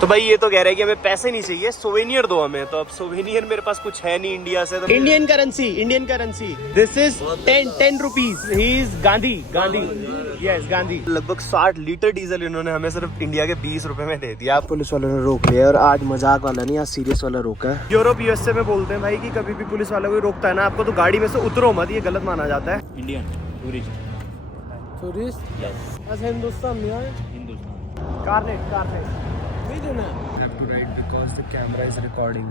तो भाई ये तो कह रहे हैं कि हमें पैसे नहीं चाहिए, सोवेनियर दो हमें। तो अब सोवेनियर मेरे पास कुछ है नहीं इंडिया से। तो Indian currency this is 10 rupees. He is Gandhi yes Gandhi. लगभग 60 लीटर डीजल इन्होंने हमें सिर्फ इंडिया के 20 रुपए में दे दिया। पुलिस वालों ने रोक लिया और आज मजाक वाला नहीं, आज सीरियस वाला रोका है। यूरोप यूएसए में बोलते हैं भाई कि कभी भी पुलिस वाला कोई रोकता है ना आपको तो गाड़ी में से उतरो मत, ये गलत माना जाता है। इंडियन टूरिस्ट यस हिंदुस्तान में है। कारनेट नहीं देना। I have to write because the camera is recording.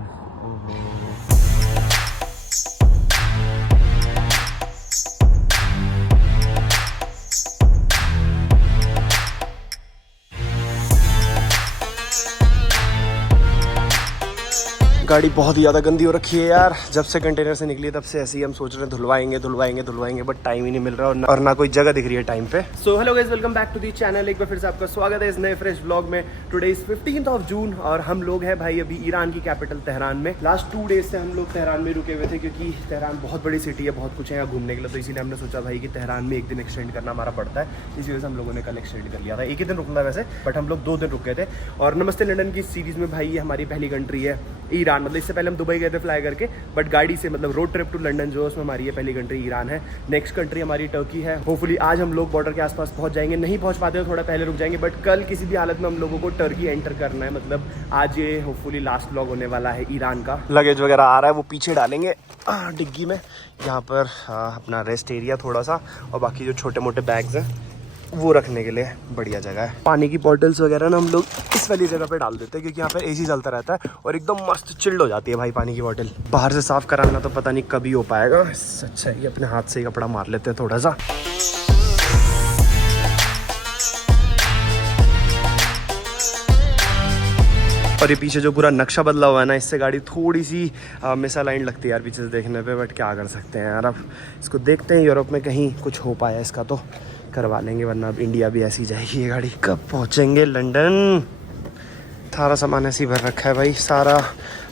गाड़ी बहुत ही ज़्यादा गंदी हो रखी है यार। जब से कंटेनर से निकली तब से ऐसे ही हम सोच रहे हैं धुलवाएंगे बट टाइम ही नहीं मिल रहा और ना कोई जगह दिख रही है टाइम पे। So hello guys, welcome back to the channel. एक बार फिर से आपका स्वागत है इस नए फ्रेश व्लॉग में। Today is 15th of June और हम लोग हैं भाई अभी ईरान की कैपिटल तेहरान में। लास्ट 2 डेज से हम लोग तेहरान में रुके हुए थे क्योंकि तेहरान बहुत बड़ी सिटी है, बहुत कुछ है यहाँ घूमने के लिए। तो इसीलिए हमने सोचा भाई कि तेहरान में एक दिन एक्सटेंड करना हमारा पड़ता है। इसी वजह से हम लोगों ने कल एक्सटेंड कर लिया था। एक ही दिन रुकना वैसे, बट हम लोग 2 दिन रुक गए थे। और नमस्ते लंदन की सीरीज में भाई ये हमारी पहली कंट्री है ईरान। मतलब इससे पहले हम दुबई गए थे फ्लाई करके, बट गाड़ी से मतलब रोड ट्रिप टू लंदन जो उसमें हमारी ये पहली कंट्री ईरान है। नेक्स्ट कंट्री हमारी टर्की है। होपफुली आज हम लोग बॉर्डर के आसपास पहुंच जाएंगे। नहीं पहुंच पाते तो थोड़ा पहले रुक जाएंगे, बट कल किसी भी हालत में हम लोगों को टर्की एंटर करना है। मतलब आज ये होपफुली लास्ट व्लॉग होने वाला है ईरान का। लगेज वगैरह आ रहा है, वो पीछे डालेंगे डिग्गी में। यहाँ पर अपना रेस्ट एरिया थोड़ा सा और बाकी जो छोटे मोटे बैग्स हैं वो रखने के लिए बढ़िया जगह है। पानी की बॉटल्स वगैरह ना हम लोग इस वाली जगह पे डाल देते हैं क्योंकि यहाँ पर एसी चलता रहता है और एकदम मस्त चिल्ड हो जाती है भाई पानी की बॉटल। बाहर से साफ कराना तो पता नहीं कभी हो पाएगा। अच्छा ये अपने हाथ से ही कपड़ा मार लेते हैं थोड़ा सा। और ये पीछे जो पूरा नक्शा बदला हुआ है ना, इससे गाड़ी थोड़ी सी मिसअलाइन लगती है यार पीछे से देखने पे, बट क्या कर सकते हैं यार। अब इसको देखते हैं यूरोप में कहीं कुछ हो पाया इसका तो करवा लेंगे, वरना अब इंडिया भी ऐसी जाएगी ये गाड़ी। कब पहुंचेंगे लंदन? सारा सामान ऐसे ही भर रखा है भाई, सारा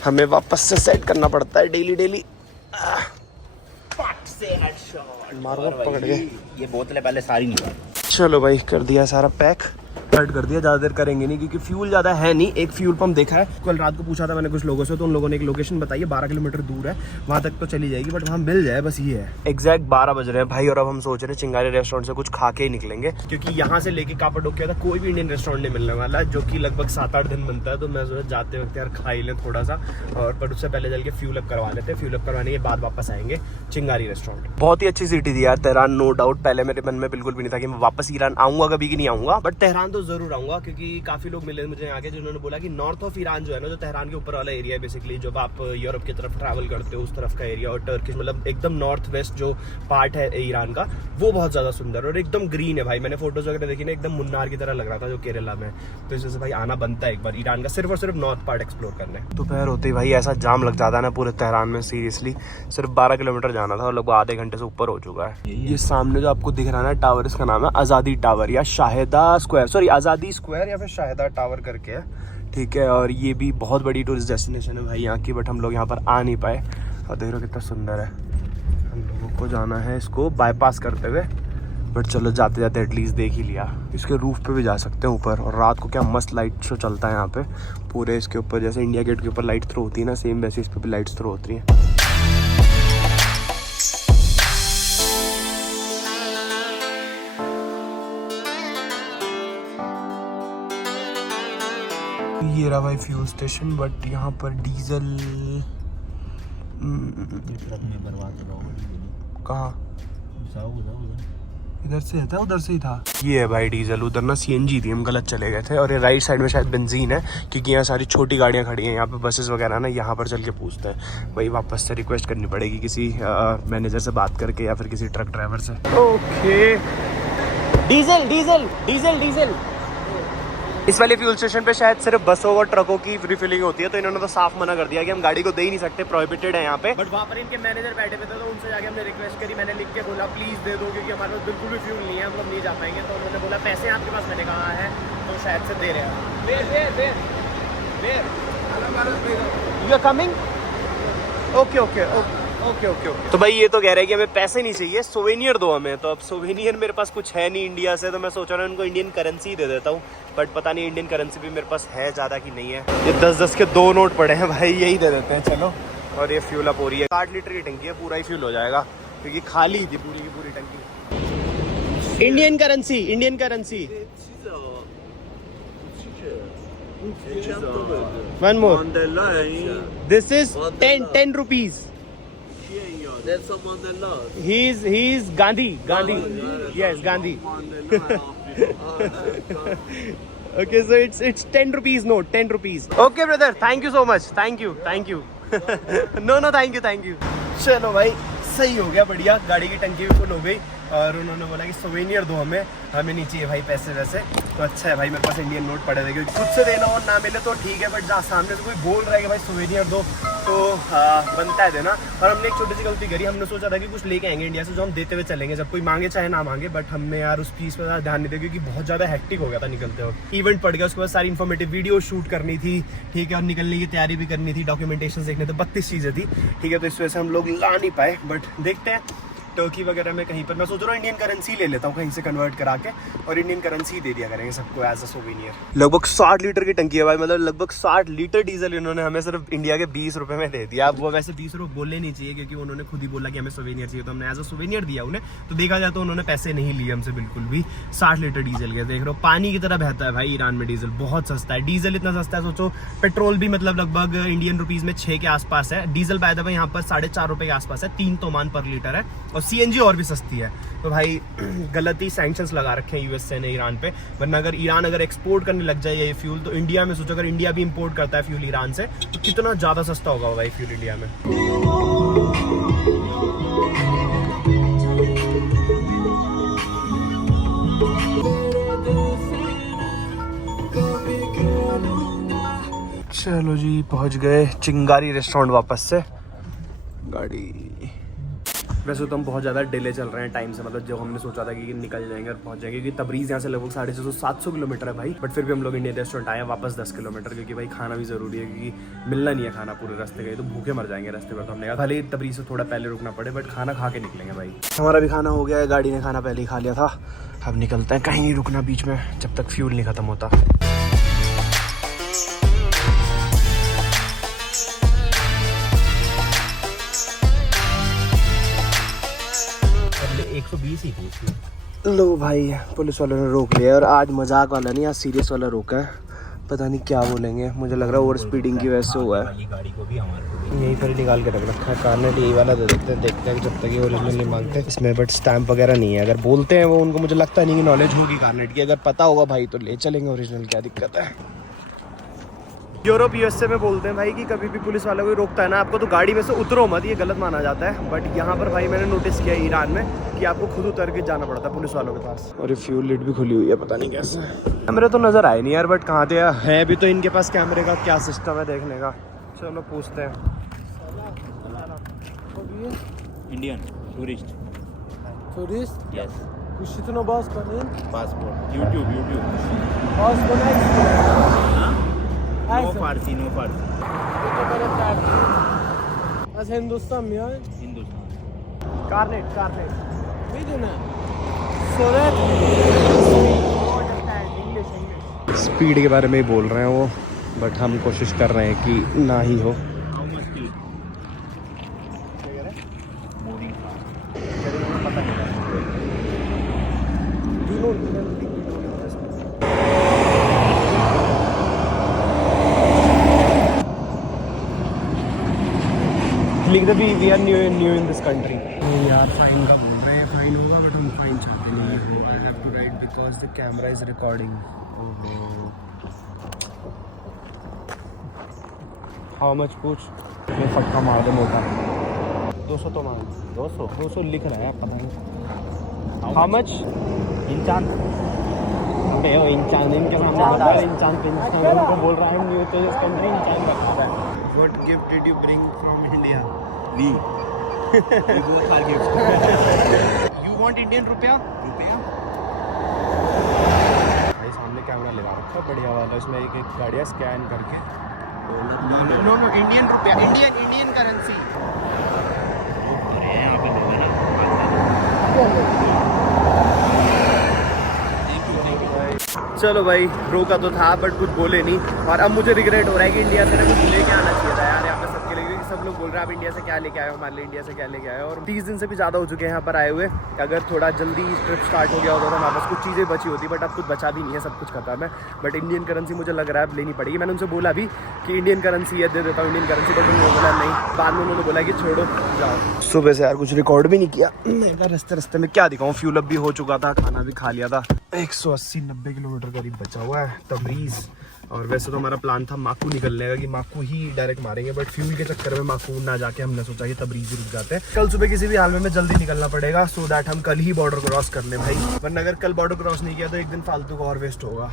हमें वापस से सेट करना पड़ता है डेली। मारो पकड़ गए। ये बोतलें पहले सारी निकाल। चलो भाई कर दिया सारा पैक, कट कर दिया। ज़्यादा देर करेंगे नहीं क्योंकि फ्यूल ज़्यादा है नहीं। एक फ्यूल पंप देखा है, कल रात को पूछा था मैंने कुछ लोगों से, तो उन लोगों ने एक लोकेशन बताई है 12 किलोमीटर दूर है, वहाँ तक तो चली जाएगी, बट वहाँ मिल जाए बस ये है। एग्जैक्ट 12 बज रहे हैं भाई और अब हम सोच रहे हैं चिंगारी रेस्टोरेंट से कुछ खा के ही निकलेंगे क्योंकि यहाँ से लेके कापाडोकिया तक कोई भी इंडियन रेस्टोरेंट नहीं मिलने वाला है, जो कि लगभग 7-8 दिन बनता है। तो मैं सोचा जाते वक्त यार खा ही लें थोड़ा सा, और पर उससे पहले चल के फ्यूल अप करवा लेते हैं। फ्यूल अप करवाने के बाद वापस आएंगे चिंगारी रेस्टोरेंट। बहुत ही अच्छी सिटी थी यार तेहरान, नो डाउट। पहले मेरे मन में बिल्कुल भी नहीं था कि मैं वापस ईरान आऊंगा कभी कि नहीं आऊंगा, बट तेहरान तो जरूर आऊंगा क्योंकि काफी लोग मिले मुझे आगे जिन्होंने बोला कि नॉर्थ ऑफ ईरान जो है ना, जो तेहरान के ऊपर वाला एरिया है बेसिकली, जब आप यूरोप की तरफ ट्रैवल करते हो उस तरफ का एरिया, और टर्किश मतलब एकदम नॉर्थ वेस्ट जो पार्ट है ईरान का, वो बहुत ज्यादा सुंदर और एकदम ग्रीन है भाई। मैंने फोटोज वगैरह देखी ना, एकदम मुन्नार की तरह लग रहा था जो केरला में। तो इस वजह से भाई आना बनता है एक बार ईरान का सिर्फ और सिर्फ नॉर्थ पार्ट एक्सप्लोर करने। दोपहर होते ही भाई ऐसा जाम लग जाता है ना पूरे तेहरान में, सीरियसली। सिर्फ 12 किलोमीटर जाना था और लगभग आधे घंटे से ऊपर हो चुका है। ये सामने जो आपको दिख रहा है टावर, इसका नाम है आज़ादी टावर या शाहिदा स्क्वायर, सॉरी आज़ादी स्क्वायर या फिर शाहिदा टावर करके है, ठीक है। और ये भी बहुत बड़ी टूरिस्ट डेस्टिनेशन है भाई यहाँ की, बट हम लोग यहाँ पर आ नहीं पाए। और देख रहे हो कितना सुंदर है। हम लोगों को जाना है इसको बाईपास करते हुए, बट चलो जाते जाते एटलीस्ट देख ही लिया। इसके रूफ पे भी जा सकते हैं ऊपर, और रात को क्या मस्त लाइट शो चलता है यहाँ पे पूरे इसके ऊपर। जैसे इंडिया गेट के ऊपर लाइट थ्रो होती है ना, सेम वैसे इस पर भी लाइट थ्रो होती है। ये रहा भाई फ्यूल स्टेशन, बट यहाँ पर डीजल कहाँ? इधर से था उधर से ही था। ये है भाई डीजल, उधर ना सीएनजी थी, हम गलत चले गए थे। और ये राइट साइड में शायद बेंजीन है क्योंकि यहाँ सारी छोटी गाड़ियाँ खड़ी हैं। यहाँ पे बसेस वगैरह ना यहाँ पर चल के पूछते हैं। वही वापस से रिक्वेस्ट करनी पड़ेगी किसी मैनेजर से बात करके या फिर किसी ट्रक ड्राइवर से। ओके डीजल इस वाले फ्यूल स्टेशन पे शायद सिर्फ बसों और ट्रकों की रिफिलिंग होती है, तो इन्होंने तो साफ मना कर दिया कि हम गाड़ी को दे ही नहीं सकते, प्रोहिबिटेड है यहाँ पे। बट वहाँ पर इनके मैनेजर बैठे हुए थे तो उनसे जाके हमने रिक्वेस्ट करी, मैंने लिख के बोला प्लीज दे दो क्योंकि हमारे पास बिल्कुल भी फ्यूल नहीं है, हम लोग नहीं जा पाएंगे। तो उन्होंने बोला पैसे आपके पास, मैंने कहा है, तो शायद से दे रहे हैं। You are coming? ओके। तो भाई ये तो कह रहे हैं कि हमें पैसे नहीं चाहिए, सोवेनियर दो हमें। तो अब सोवेनियर मेरे पास कुछ है नहीं इंडिया से, तो मैं सोच रहा हूँ उनको इंडियन करेंसी दे देता हूँ बट पता नहीं इंडियन करेंसी भी मेरे पास है ज़्यादा कि नहीं है। ये 10-10 के 2 नोट पड़े हैं भाई, यही दे देते हैं चलो। और ये फ्यूल अप हो रही है, 8 लीटर की टंकी है, पूरा ही फ्यूल हो जाएगा क्योंकि खाली थी पूरी की पूरी टंकी। Indian currency, Indian currency. One more. This is 10 rupees. He's Gandhi. Yes, Gandhi. Okay, so it's 10 rupees note, 10 rupees. Okay, brother. Thank you so much. Thank you. No, thank you. चलो भाई, सही हो गया, बढ़िया। गाड़ी की टंकी भी फुल हो गई और उन्होंने बोला कि सोवेनियर दो हमें नहीं चाहिए भाई पैसे वैसे। तो अच्छा है भाई, मेरे पास इंडियन नोट पड़े थे, क्योंकि खुद से देना हो ना मिले तो ठीक है, बट जहाँ सामने से कोई बोल रहा है कि भाई सोवेनियर दो तो बनता है देना। और हमने एक छोटी सी गलती करी, हमने सोचा था कि कुछ लेके आएंगे इंडिया से जो हम देते हुए चलेंगे, जब कोई मांगे चाहे ना मांगे, बट हमने यार उस चीज़ पर ध्यान नहीं दिया क्योंकि बहुत ज़्यादा हेक्टिक हो गया था निकलते वक्त। इवेंट पड़ गया, उसके बाद सारी इन्फॉर्मेटिव वीडियो शूट करनी थी, ठीक है, और निकलने की तैयारी भी करनी थी, डॉक्यूमेंटेशन देखने थे, 32 चीज़ें थी, ठीक है। तो इस वजह से हम लोग ला नहीं पाए, बट देखते हैं टर्की वगैरह में कहीं पर। मैं सोच रहा हूँ इंडियन करेंसी ले लेता हूँ कहीं से कन्वर्ट करा के, और इंडियन करेंसी दे दिया करेंगे सबको एज अ सोवेनियर। लगभग 60 लीटर की टंकी है भाई, मतलब लगभग 60 लीटर डीजल इन्होंने हमें सिर्फ इंडिया के 20 रुपए में दे दिया। अब वो वैसे 20 रुपये बोलने नहीं चाहिए क्योंकि उन्होंने खुद ही बोला कि हमें सोवेनियर चाहिए, तो हमने एज अ सोवेनियर दिया उन्हें। तो देखा जाए तो उन्होंने पैसे नहीं लिए हमसे बिल्कुल भी। 60 लीटर डीजल के, देख रहे हो, पानी की तरह बहता है भाई ईरान में डीजल, बहुत सस्ता है। डीजल इतना सस्ता है, सोचो पेट्रोल भी मतलब लगभग इंडियन रुपीज़ में 6 के आसपास है। डीजल पैदा भाई यहाँ पर 4.5 रुपये के आसपास है, 3 तोमान पर लीटर है, और CNG और भी सस्ती है। तो भाई गलत ही सैंक्शंस लगा रखे हैं यूएसए ने ईरान पे, वरना अगर ईरान एक्सपोर्ट करने लग जाए ये फ्यूल, तो इंडिया में सोचो अगर इंडिया भी इंपोर्ट करता है फ्यूल ईरान से, तो कितना ज़्यादा सस्ता होगा भाई फ्यूल इंडिया में। चलो जी, पहुंच गए चिंगारी रेस्टोरेंट वापस से। गाड़ी वैसे तो हम बहुत ज़्यादा डिले चल रहे हैं टाइम से, मतलब जो हमने सोचा था कि निकल जाएंगे और पहुंच जाएंगे, क्योंकि तबरीज़ यहाँ से लगभग 650-700 किलोमीटर है भाई। बट फिर भी हम लोग इंडियन रेस्टोरेंट आए हैं वापस 10 किलोमीटर, क्योंकि भाई खाना भी ज़रूरी है, क्योंकि मिलना नहीं है खाना पूरे रास्ते का, तो भूखे मर जाएंगे रास्ते पर। तो हमने कहा भले तबरीज़ से थोड़ा पहले रुकना पड़े, बट खाना खा के निकलेंगे भाई। हमारा भी खाना हो गया है, गाड़ी ने खाना पहले ही खा लिया था। अब निकलते हैं, कहीं नहीं रुकना बीच में जब तक फ्यूल नहीं ख़त्म होता। 120 ही थी। लो भाई, पुलिस वालों ने रोक लिया, और आज मजाक वाला नहीं, आज सीरियस वाला रोका है। पता नहीं क्या बोलेंगे, मुझे लग रहा है ओवर स्पीडिंग की वजह से हुआ है। गाड़ी को भी हमारे को यहीं पर निकाल के रख रखा है, कार्नेट यही वाला दे देते हैं, देखते हैं जब तक ये ओरिजिनल नहीं मांगते इसमें, बट स्टैम्प वगैरह नहीं है। अगर बोलते हैं वो, उनको मुझे लगता नहीं कि नॉलेज होगी कार्नेट की, अगर पता होगा भाई तो ले चलेंगे ओरिजिनल, क्या दिक्कत है। यूरोप यूएसए में बोलते हैं भाई कि कभी भी पुलिस वाला कोई रोकता है ना आपको, तो गाड़ी में से उतरो मत, ये गलत माना जाता है। बट यहाँ पर भाई मैंने नोटिस किया ईरान में कि आपको खुद उतर के जाना पड़ता है पुलिस वालों के पास। और ये फ्यूल लिट भी खुली हुई है, पता नहीं कैसे। कैमरे तो नज़र आए नहीं यार, बट कहाँ थे है भी तो इनके पास कैमरे का क्या सिस्टम है देखने का। चलो पूछते हैं। Indian tourist yes Kushitino boss coming? Passport YouTube Boss coming? No Farsi Az Hindustan mi ay? Hindustan कार्नेट Vidine. Soret. स्पीड के बारे में ही बोल रहे हैं वो, बट हम कोशिश कर रहे हैं कि ना ही हो। हाउ मच स्पीड मूविंग लिख दे भी we are new in this country. यार फाइन का बोल रहे हैं, फाइन होगा, बट हम फाइन चाहते नहीं हो। I have to write because the camera is recording. How much पूछ, मैं फटका मार दे मोटा। 200 तो मांग, 200 लिख रहा है, पता नहीं हाउ मच। इंसान इंचान इनके सामने बता रहे, इंचान पे उनको बोल रहा है न्यू तो इस कंट्री इंचान रखा है। What gift did you bring from India? We both are gift You want Indian रुपया? भाई सामने कैमरा लगा रखा है बढ़िया वाला, इसमें एक गाड़ियाँ स्कैन करके। नो इंडियन रुपया, इंडियन करेंसी। अरे यहाँ पे दे देना। चलो भाई, रोका तो था बट कुछ बोले नहीं। और अब मुझे रिग्रेट हो रहा है कि इंडिया से ना कुछ लेके आना चाहिए था यार यहाँ पे सबके लिए, क्योंकि सब लोग बोल रहे हैं आप इंडिया से क्या लेके आए हो, हमारे लिए इंडिया से क्या लेके आए हो। और 30 दिन से भी ज़्यादा हो चुके हैं यहाँ पर आए हुए। अगर थोड़ा जल्दी ट्रिप स्टार्ट हो गया होता तो हमारे पास कुछ चीज़ें बची होती, बट अब कुछ बचा भी नहीं है, सब कुछ खत्म है। बट इंडियन करेंसी मुझे लग रहा है अब लेनी पड़ेगी। मैंने उनसे बोला भी कि इंडियन करेंसी है, दे देता हूँ इंडियन करेंसी, बट उन्होंने बोला नहीं। बाद में उन्होंने बोला कि छोड़ो जाओ। सुबह से यार कुछ रिकॉर्ड भी नहीं किया। मैं रास्ते में क्या दिखाऊँ, फ्यूल अप भी हो चुका था, खाना भी खा लिया था। 180-90 किलोमीटर करीब बचा हुआ है तबरीज़। और वैसे तो हमारा प्लान था माकू निकलने का, कि माकू ही डायरेक्ट मारेंगे, बट फ्यूल के चक्कर में माकू ना जाके हमने सोचा कि तबरीज़ ही रुक जाते हैं। कल सुबह किसी भी हाल में जल्दी निकलना पड़ेगा, सो दैट हम कल ही बॉर्डर क्रॉस कर लें भाई। वरना अगर कल बॉर्डर क्रॉस नहीं किया तो एक दिन फालतू का और वेस्ट होगा।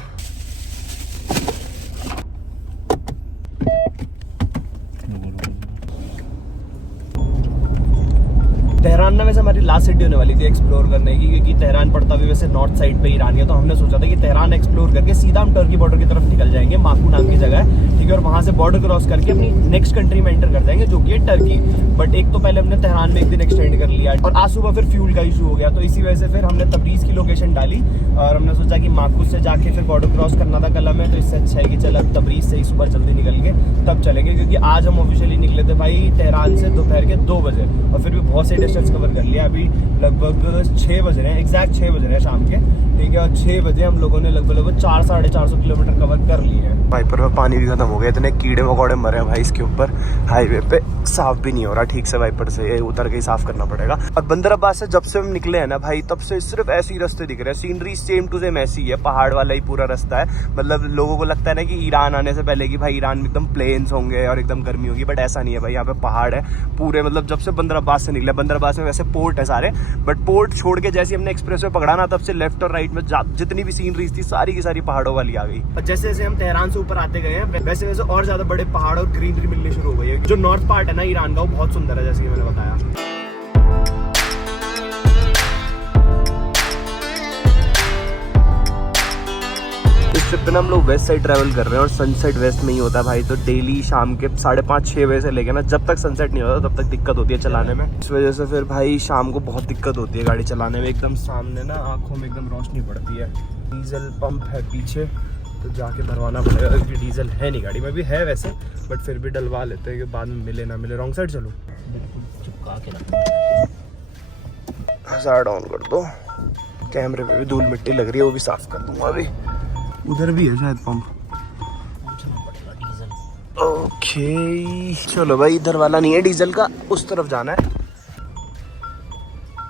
तेहरान ना वैसे हमारी लास्ट सिटी होने वाली थी एक्सप्लोर करने की, क्योंकि तेहरान पड़ता भी वैसे नॉर्थ साइड पे ईरान है। तो हमने सोचा था कि तेहरान एक्सप्लोर करके सीधा हम टर्की बॉर्डर की तरफ निकल जाएंगे, माकू नाम की जगह है, ठीक है। और वहाँ से बॉर्डर क्रॉस करके अपनी नेक्स्ट कंट्री में एंटर कर जाएंगे, जो कि है टर्की। बट एक तो पहले हमने तेहरान में एक दिन एक्सटेंड कर लिया, और आज सुबह फिर फ्यूल का इशू हो गया, तो इसी वजह से फिर हमने तबरीज़ की लोकेशन डाली। और हमने सोचा कि माकू से जाके फिर बॉर्डर क्रॉस करना था कल हमें, तो इससे अच्छा है कि चल अब तबरीज़ से ही सुबह जल्दी निकल के तब चलेंगे। क्योंकि आज हम ऑफिशियली निकले थे भाई तेहरान से दोपहर के 2 बजे, और फिर भी बहुत से डिस्टेंस कवर कर लिया। अभी लगभग 6 बज रहे हैं, एग्जैक्ट 6 बज रहे हैं शाम के, ठीक है। और 6 बजे हम लोगों ने लगभग 400-450 किलोमीटर कवर कर लिए हैं। वाइपर में पानी भी खत्म हो गया, इतने कीड़े मकोड़े मरे हैं भाई इसके ऊपर। हाईवे पे साफ भी नहीं हो रहा ठीक से, वाइपर से उतर के ही साफ करना पड़ेगा। और बंदर अब्बास से जब से हम निकले हैं ना भाई, तब से सिर्फ ऐसे ही रास्ते दिख रहे हैं, सीनरी सेम टू सेम ऐसी है, पहाड़ वाला ही पूरा रास्ता है। मतलब लोगों को लगता है ना कि ईरान आने से पहले कि भाई ईरान में एकदम प्लेन्स होंगे और एकदम गर्मी होगी, बट ऐसा नहीं है भाई। यहाँ पे पहाड़ है पूरे, मतलब जब से बंदर अब्बास से निकले। बंदर अब्बास में वैसे पोर्ट है सारे, बट पोर्ट छोड़ के जैसे हमने एक्सप्रेस वे पकड़ा ना, तब से लेफ्ट और राइट में जितनी भी सीनरीज थी सारी की सारी पहाड़ों वाली आ गई। और जैसे जैसे हम तेहरान से ऊपर आते गए हैं, वैसे वैसे और ज्यादा बड़े पहाड़ और ग्रीनरी मिलने शुरू हो गई है। जो नॉर्थ पार्ट है ना ईरान का, वो बहुत सुंदर है, जैसे कि मैंने बताया। इस ट्रिप पे ना हम लोग वेस्ट साइड ट्रैवल कर रहे हैं, और सनसेट वेस्ट में ही होता है भाई। तो डेली शाम के 5:30-6 बजे से लेके ना जब तक सनसेट नहीं होता तब तक दिक्कत होती है चलाने में। इस वजह से फिर भाई शाम को बहुत दिक्कत होती है गाड़ी चलाने में। एकदम सामने ना आंखों में एकदम रोशनी पड़ती है। डीजल पंप है पीछे, तो जाके भरवाना पड़ेगा, क्योंकि डीजल है नहीं गाड़ी में भी, है वैसे, बट फिर भी डलवा लेते हैं कि बाद में मिले ना मिले। रॉन्ग साइड चलो, चिपका के रखना। हज़ार डाउन कर दो। कैमरे पे भी धूल मिट्टी लग रही है, वो भी साफ कर दूंगा अभी। उधर भी है शायद पंप। ओके चलो भाई, इधर वाला नहीं है डीजल का, उस तरफ जाना है।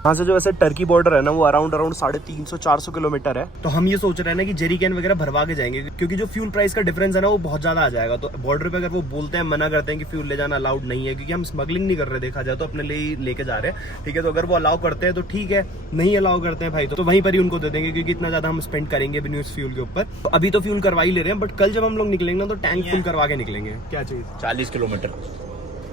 यहाँ से जो वैसे टर्की बॉर्डर है ना, वो अराउंड 350-400 किलोमीटर है। तो हम ये सोच रहे हैं ना कि जेरी कैन वगैरह भरवा के जाएंगे, क्योंकि जो फ्यूल प्राइस का डिफरेंस है ना वो बहुत ज्यादा आ जाएगा। तो बॉर्डर पे अगर वो बोलते हैं, मना करते हैं कि फ्यूल ले जाना अलाउड नहीं है, क्योंकि हम स्मगलिंग नहीं कर रहे, देखा जाए तो अपने लिए लेके जा रहे हैं, ठीक है। तो अगर वो अलाउ करते हैं तो ठीक है, नहीं अलाउ करते हैं भाई तो वहीं पर ही उनको दे देंगे, क्योंकि इतना ज्यादा हम स्पेंड करेंगे भी नहीं उस फ्यूल के ऊपर। तो अभी तो फ्यूल करवा ही ले रहे हैं, बट कल जब हम लोग निकलेंगे ना तो टैंक फुल करवा के निकलेंगे। क्या चाहिए? 40 किलोमीटर।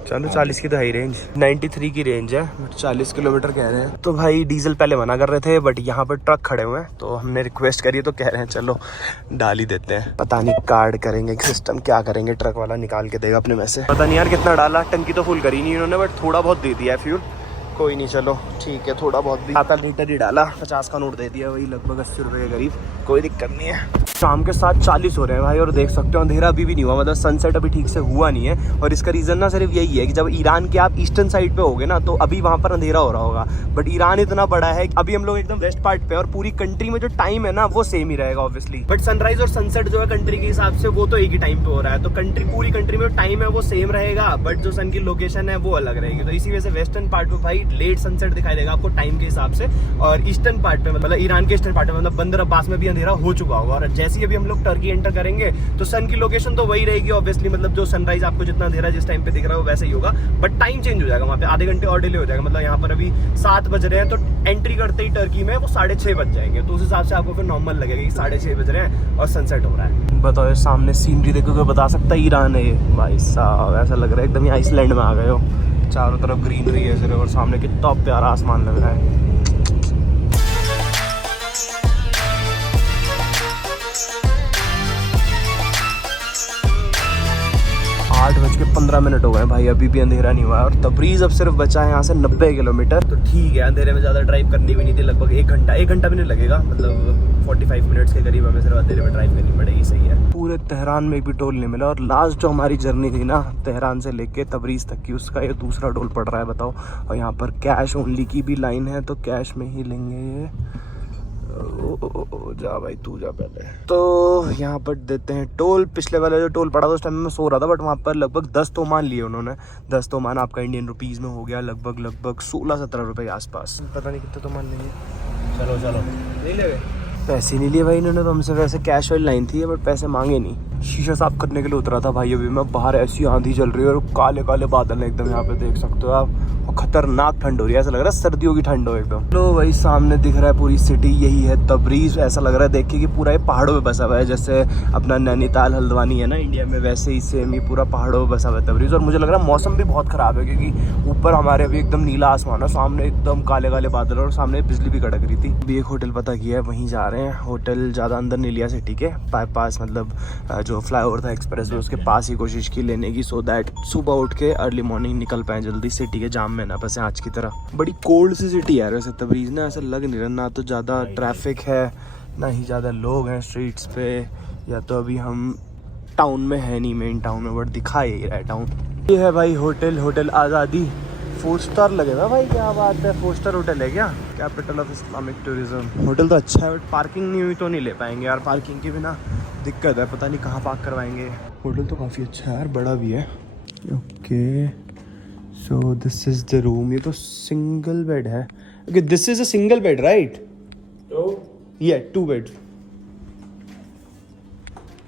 चलो 40 की तो हाई रेंज, 93 की रेंज है, बट 40 किलोमीटर कह रहे हैं। तो भाई डीजल पहले मना कर रहे थे, बट यहाँ पर ट्रक खड़े हुए हैं, तो हमने रिक्वेस्ट करी तो कह रहे हैं चलो डाल ही देते हैं। पता नहीं कार्ड करेंगे सिस्टम क्या करेंगे, ट्रक वाला निकाल के देगा अपने में से। पता नहीं यार कितना डाला, टंकी तो फुल करी नहीं उन्होंने, बट थोड़ा बहुत दे दिया है फ्यूल। कोई नहीं चलो ठीक है, थोड़ा बहुत भी 7 लीटर ही डाला, 50 का नोट दे दिया, वही लगभग 80 रुपये के करीब। कोई दिक्कत नहीं है। शाम के 7:40 हो रहे हैं भाई, और देख सकते हो अंधेरा अभी भी नहीं हुआ, मतलब सनसेट अभी ठीक से हुआ नहीं है। और इसका रीज़न ना सिर्फ यही है कि जब ईरान के आप ईस्टर्न साइड पे होगे ना, तो अभी वहाँ पर अंधेरा हो रहा होगा, बट ईरान इतना बड़ा है, अभी हम लोग एकदम वेस्ट पार्ट पे, और पूरी कंट्री में जो टाइम है ना वो सेम ही रहेगा ऑब्वियसली। बट सनराइज और सनसेट जो है कंट्री के हिसाब से वो तो एक ही टाइम पे हो रहा है, तो पूरी कंट्री में टाइम है वो सेम रहेगा, बट जो सन की लोकेशन है वो अलग रहेगी। तो इसी वजह से वेस्टर्न पार्ट में भाई लेट सनसेट दिखाई देगा आपको टाइम के हिसाब से, और ईस्टर्न पार्ट पे मतलब ईरान के ईस्टर्न पार्ट में मतलब बंदर अब्बास में भी अंधेरा हो चुका होगा। और जैसे ही अभी हम लोग टर्की एंटर करेंगे तो सन की लोकेशन तो वही रहेगी ऑब्वियसली, मतलब जो सनराइज आपको जितना अंधेरा जिस टाइम पे दिख रहा है वो वैसे ही होगा, बट टाइम चेंज हो जाएगा वहाँ पे, आधे घंटे और डिले हो जाएगा। मतलब यहाँ पर अभी 7 बज रहे हैं, तो एंट्री करते ही टर्की में वो 6:30 बज जाएंगे, तो उस हिसाब से आपको फिर नॉर्मल लगेगा कि 6:30 बज रहे हैं और सनसेट हो रहा है। बताओ सामने सीनरी देखोगे बता सकता है ईरान है ये भाई साहब, ऐसा लग रहा है एकदम आइसलैंड में आ गए हो। चारों तरफ ग्रीनरी है सिर्फ, और सामने कितना प्यारा आसमान लग रहा है। 8:15 हो गए भाई, अभी भी अंधेरा नहीं हुआ है। और तबरीज़ अब सिर्फ बचा है यहाँ से 90 किलोमीटर, तो ठीक है, अंधेरे में ज़्यादा ड्राइव करनी भी नहीं थी। लगभग 1 घंटा भी नहीं लगेगा, मतलब 45 मिनट्स के करीब हमें सिर्फ अंधेरे में ड्राइव करनी पड़ेगी। सही है। पूरे तेहरान में भी टोल नहीं मिला, और लास्ट जो हमारी जर्नी थी ना तेहरान से लेके तबरीज़ तक की, उसका ये दूसरा टोल पड़ रहा है, बताओ। और यहाँ पर कैश ओनली की भी लाइन है, तो कैश में ही लेंगे ये। जा भाई तू जा पहले। तो यहाँ पर देते हैं टोल। पिछले वाला जो टोल पड़ा था उस टाइम में मैं सो रहा था, बट वहाँ पर लगभग 10 तोमान लिए उन्होंने। 10 तोमान आपका इंडियन रुपीज़ में हो गया लगभग 16-17 रुपये के आसपास। पता नहीं कितने तोमान लेंगे। चलो चलो, नहीं ले गए पैसे, नहीं लिए भाई इन्होंने, तो हमसे वैसे कैश वाली लाइन थी बट पैसे मांगे नहीं। शीशा साफ करने के लिए उतरा था भाई अभी मैं, बाहर ऐसी आंधी चल रही है और काले काले बादल हैं एकदम, यहाँ पे देख सकते हो आप। और खतरनाक ठंड हो रही है, ऐसा लग रहा है सर्दियों की ठंड हो एकदम। तो भाई सामने दिख रहा है पूरी सिटी, यही है तबरीज़। ऐसा लग रहा है देखिए कि पूरा ये पहाड़ों पे बसा हुआ है, जैसे अपना नैनीताल हल्द्वानी है ना इंडिया में, वैसे ही सेम ही पूरा पहाड़ों पे बसा हुआ है तबरीज़। और मुझे लग रहा है मौसम भी बहुत ख़राब है, क्योंकि ऊपर हमारे अभी एकदम नीला आसमान है, सामने एकदम काले काले बादल और सामने बिजली भी कड़क रही थी। अभी एक होटल पता किया है, वहीं जा रहे हैं। होटल ज़्यादा अंदर नहीं लिया सिटी के पास, मतलब जो फ्लाईओवर था एक्सप्रेस वे उसके पास ही कोशिश की लेने की, सो दैट सुबह उठ के अर्ली मॉर्निंग निकल पाएँ जल्दी, सिटी के जाम में ना फंसे आज की तरह। बड़ी कोल्ड सी सिटी है वैसे तबरीज़ ना, ऐसा लग नहीं रहा, ना तो ज़्यादा ट्रैफिक है ना ही ज़्यादा लोग हैं स्ट्रीट्स पे, या तो अभी हम टाउन में है नहीं, मेन टाउन में, बट दिखा ही रहा है टाउन। ये है भाई होटल आज़ादी, 4 स्टार लगेगा भाई, क्या बात है, 4 स्टार होटल है क्या? Capital of Islamic tourism. Hotel तो अच्छा है बट पार्किंग नहीं हुई तो नहीं ले पाएंगे यार, पार्किंग की बिना दिक्कत है, पता नहीं कहाँ पार्क करवाएंगे। होटल तो काफ़ी अच्छा है यार, बड़ा भी है। Okay, so this is the room. ये तो सिंगल बेड है। Okay, this is a single bed right? ये 2 बेड।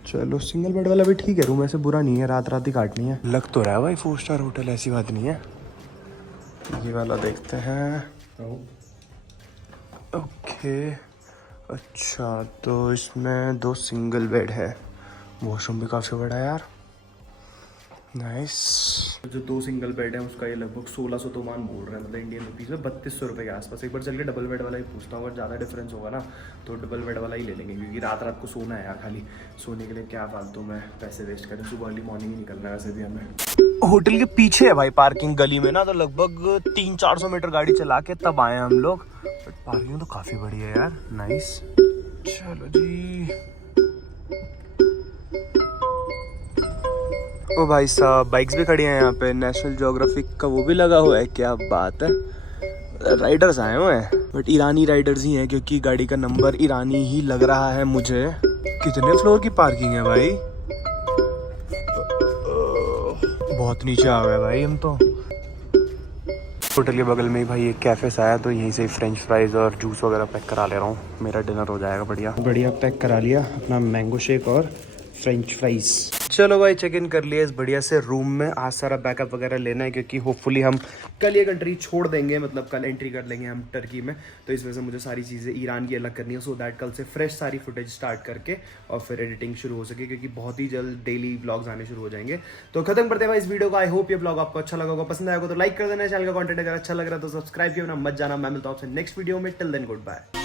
चलो सिंगल बेड वाला भी ठीक है, रूम ऐसे बुरा नहीं है, रात ही काटनी है। लग तो रहा है भाई 4 स्टार होटल, ऐसी बात नहीं है। ये वाला देखते हैं। ओके, अच्छा, तो इसमें 2 सिंगल बेड है, वॉशरूम भी काफ़ी बड़ा है यार, नाइस। जो 2 सिंगल बेड है उसका ये लगभग 1600 तोमान बोल रहे हैं, मतलब इंडियन रुपीज़ में 3200 रुपये के आसपास। एक बार चल के डबल बेड वाला ही पूछता हूँ, अगर ज़्यादा डिफरेंस होगा ना तो डबल बेड वाला ही ले लेंगे, क्योंकि रात को सोना है यार, खाली सोने के लिए क्या फालतू में पैसे वेस्ट करें, सुबह अर्ली मॉर्निंग ही निकलना है वैसे भी हमें। होटल के पीछे है भाई पार्किंग गली में ना, तो लगभग 300-400 मीटर गाड़ी चला के तब आए हम लोग, बट पार्किंग तो काफ़ी बड़ी है यार, नाइस। चलो जी, ओ भाई साहब बाइक्स भी खड़ी हैं यहाँ पे, नेशनल ज्योग्राफिक का वो भी लगा हुआ है, क्या बात है। राइडर्स आए हुए हैं बट ईरानी राइडर्स ही हैं, क्योंकि गाड़ी का नंबर ईरानी ही लग रहा है मुझे। कितने फ्लोर की पार्किंग है भाई, बहुत नीचे आ गए भाई हम तो। होटल के बगल में ही भाई एक कैफे से आया, तो यहीं से फ्रेंच फ्राइज और जूस वगैरह पैक करा ले रहा हूँ, मेरा डिनर हो जाएगा बढ़िया बढ़िया। पैक करा लिया अपना मैंगो शेक और फ्रेंच फ्राइज। चलो भाई चेक इन कर लिया इस बढ़िया से रूम में। आज सारा बैकअप वगैरह लेना है, क्योंकि होपफुली हम कल ये कंट्री छोड़ देंगे, मतलब कल एंट्री कर लेंगे हम टर्की में, तो इस वजह से मुझे सारी चीज़ें ईरान की अलग करनी है, सो दैट कल से फ्रेश सारी फुटेज स्टार्ट करके और फिर एडिटिंग शुरू हो सके, क्योंकि बहुत ही जल्द डेली व्लॉग्स आने शुरू हो जाएंगे। तो खत्म करते हैं भाई इस वीडियो को। आई होप ये व्लॉग आपको अच्छा लगा होगा, पसंद आएगा तो लाइक कर देना, चैनल का कंटेंट अगर अच्छा लग रहा है तो सब्सक्राइब किया मत जाना। मैं मिलता हूँ आपसे नेक्स्ट वीडियो में, टिल देन गुड बाय।